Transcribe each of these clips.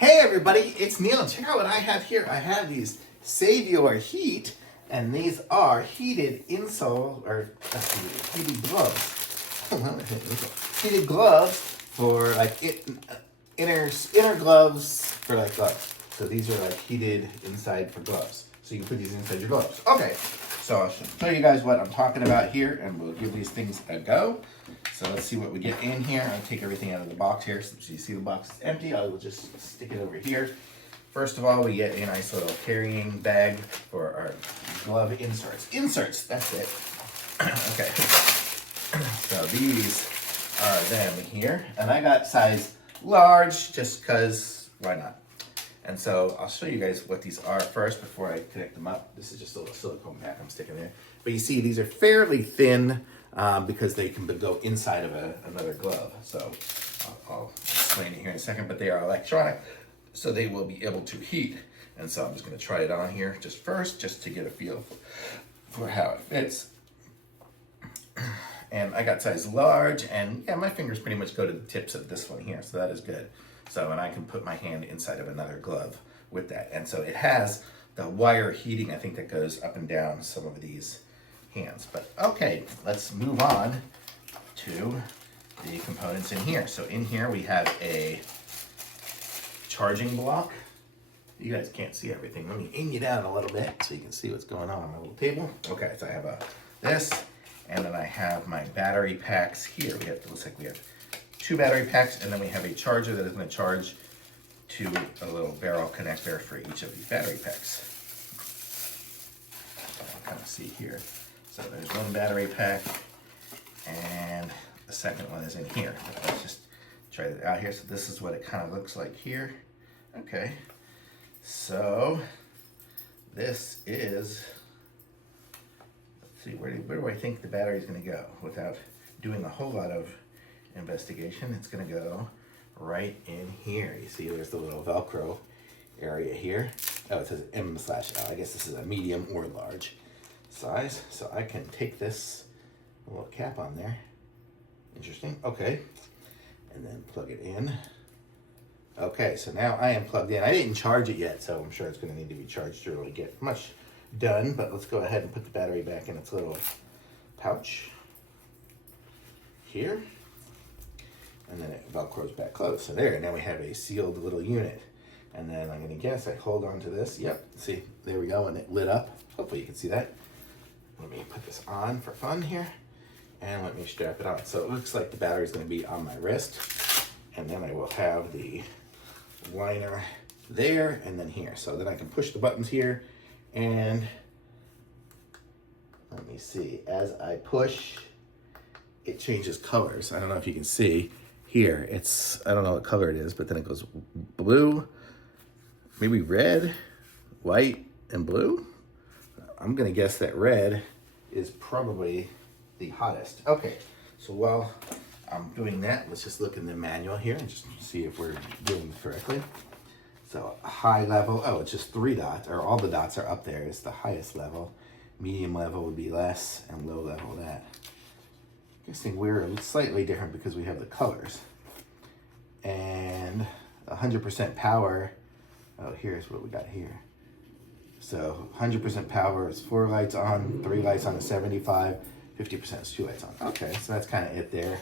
Hey everybody, it's Neil. Check out what I have here. I have these Save Your Heat, and these are heated insole, or let's see, heated gloves. Heated gloves for like inner gloves for like gloves. So these are like heated inside for gloves. So you can put these inside your gloves. Okay, so I'll show you guys what I'm talking about here, and we'll give these things a go. So let's see what we get in here. I'll take everything out of the box here. So you see the box is empty. I will just stick it over here. First of all, we get a nice little carrying bag for our glove inserts. Inserts, that's it. Okay. So these are them here. And I got size large just because why not? And so I'll show you guys what these are first before I connect them up. This is just a little silicone pack I'm sticking there. But you see, these are fairly thin because they can go inside of another glove. So I'll explain it here in a second, but they are electronic, so they will be able to heat. And so I'm just gonna try it on here just first, just to get a feel for how it fits. And I got size large, and yeah, my fingers pretty much go to the tips of this one here, so that is good. So, and I can put my hand inside of another glove with that. And so it has the wire heating, I think, that goes up and down some of these hands. But okay, let's move on to the components in here. So in here we have a charging block. You guys can't see everything. Let me aim you down a little bit so you can see what's going on my little table. Okay, so I have this, and then I have my battery packs here. Looks like we have 2 battery packs, and then we have a charger that is going to charge to a little barrel connector for each of these battery packs. So I'll kind of see here. So there's one battery pack, and the second one is in here. Let's just try it out here. So this is what it kind of looks like here. Okay, so this is, let's see, where do I think the battery is going to go without doing a whole lot of investigation? It's going to go right in here. You see there's the little Velcro area here. Oh, it says M/L. I guess this is a medium or large size. So I can take this little cap on there. Interesting. Okay. And then plug it in. Okay, so now I am plugged in. I didn't charge it yet, so I'm sure it's going to need to be charged to really get much done. But let's go ahead and put the battery back in its little pouch here. And then it Velcros back closed. So there, now we have a sealed little unit. And then I'm going to guess I hold on to this. Yep, see, there we go, and it lit up. Hopefully you can see that. Let me put this on for fun here, and let me strap it on. So it looks like the battery is going to be on my wrist, and then I will have the liner there and then here. So then I can push the buttons here, and let me see, as I push, it changes colors. I don't know if you can see here. I don't know what color it is, but then it goes blue, maybe red, white, and blue. I'm gonna guess that red is probably the hottest. Okay, so while I'm doing that, let's just look in the manual here and just see if we're doing it correctly. So high level, oh, it's just 3 dots, or all the dots are up there. It's the highest level. Medium level would be less, and low level that. Guessing we're slightly different because we have the colors. And 100% power, oh, here's what we got here. So 100% power is 4 lights on, 3 lights on a 75, 50% is 2 lights on. Okay, so that's kind of it there.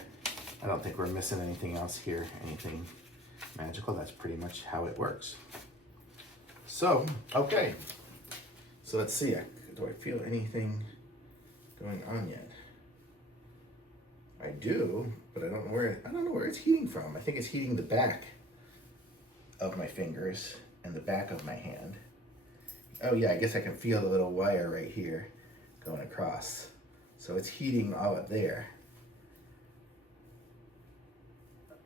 I don't think we're missing anything else here, anything magical. That's pretty much how it works. So, okay. So let's see, do I feel anything going on yet? I do, but I don't know where it's heating from. I think it's heating the back of my fingers and the back of my hand. Oh yeah, I guess I can feel the little wire right here going across. So it's heating all up there.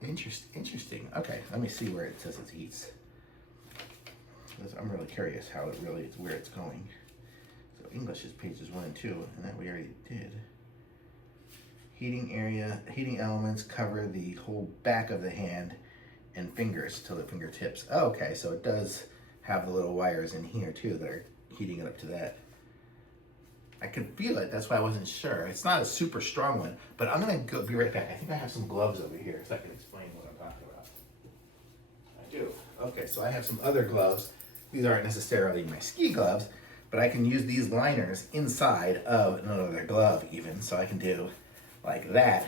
Interesting. Okay, let me see where it says it heats. I'm really curious how it really is, where it's going. So English is pages 1 and 2, and that we already did. Heating area, heating elements cover the whole back of the hand and fingers till the fingertips. Oh, okay, so it does have the little wires in here too that are heating it up to that. I can feel it, that's why I wasn't sure. It's not a super strong one, but I'm gonna be right back. I think I have some gloves over here so I can explain what I'm talking about. I do. Okay, so I have some other gloves. These aren't necessarily my ski gloves, but I can use these liners inside of another glove even. So I can do like that,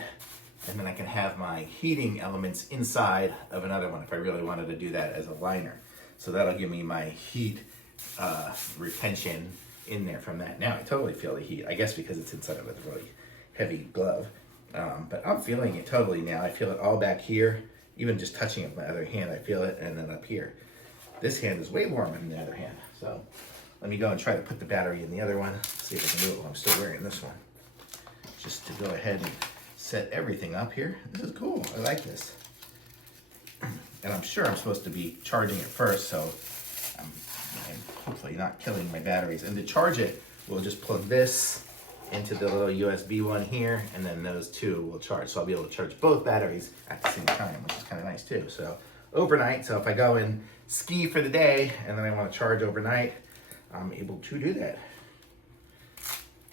and then I can have my heating elements inside of another one if I really wanted to do that as a liner. So that'll give me my heat retention in there from that. Now I totally feel the heat, I guess because it's inside of a really heavy glove. But I'm feeling it totally now. I feel it all back here. Even just touching it with my other hand, I feel it, and then up here. This hand is way warmer than the other hand. So let me go and try to put the battery in the other one. See if I can do it while I'm still wearing this one. Just to go ahead and set everything up here. This is cool, I like this. And I'm sure I'm supposed to be charging it first, so I'm hopefully not killing my batteries. And to charge it, we'll just plug this into the little USB one here, and then those two will charge. So I'll be able to charge both batteries at the same time, which is kind of nice too. So overnight, so if I go and ski for the day and then I want to charge overnight, I'm able to do that.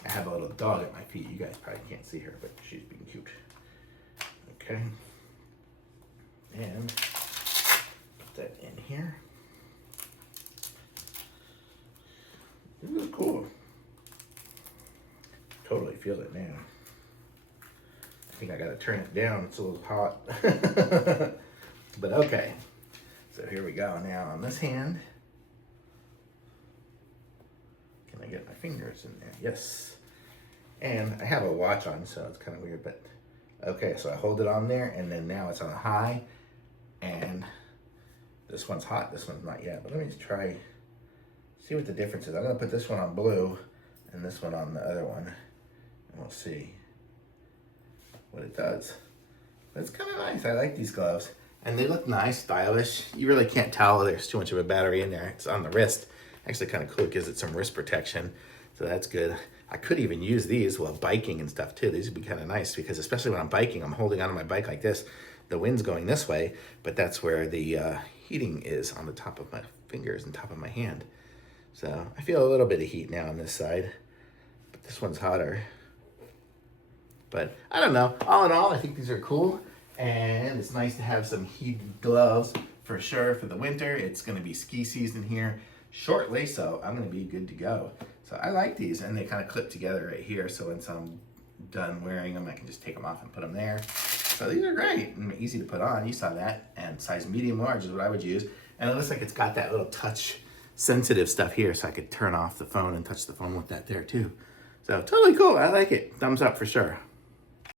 I have a little dog at my feet. You guys probably can't see her, but she's being cute. Okay. And put that in here. This is cool. Totally feel it now. I think I gotta turn it down, it's a little hot. But okay, so here we go. Now on this hand, can I get my fingers in there? Yes. And I have a watch on, so it's kind of weird, but okay, so I hold it on there, and then now it's on a high, and this one's hot, this one's not yet, but let me just try, see what the difference is. I'm gonna put this one on blue, and this one on the other one, and we'll see what it does. But it's kind of nice. I like these gloves, and they look nice, stylish. You really can't tell there's too much of a battery in there. It's on the wrist. Actually kind of cool, gives it some wrist protection, so that's good. I could even use these while biking and stuff too. These would be kind of nice because especially when I'm biking, I'm holding onto my bike like this. The wind's going this way, but that's where the heating is on the top of my fingers and top of my hand. So I feel a little bit of heat now on this side, but this one's hotter. But I don't know. All in all, I think these are cool, and it's nice to have some heated gloves for sure for the winter. It's going to be ski season here shortly, so I'm going to be good to go. So I like these, and they kind of clip together right here, so once I'm done wearing them, I can just take them off and put them there. So these are great and easy to put on. You saw that, and size medium large is what I would use. And it looks like it's got that little touch sensitive stuff here, so I could turn off the phone and touch the phone with that there too. So totally cool. I like it. Thumbs up for sure.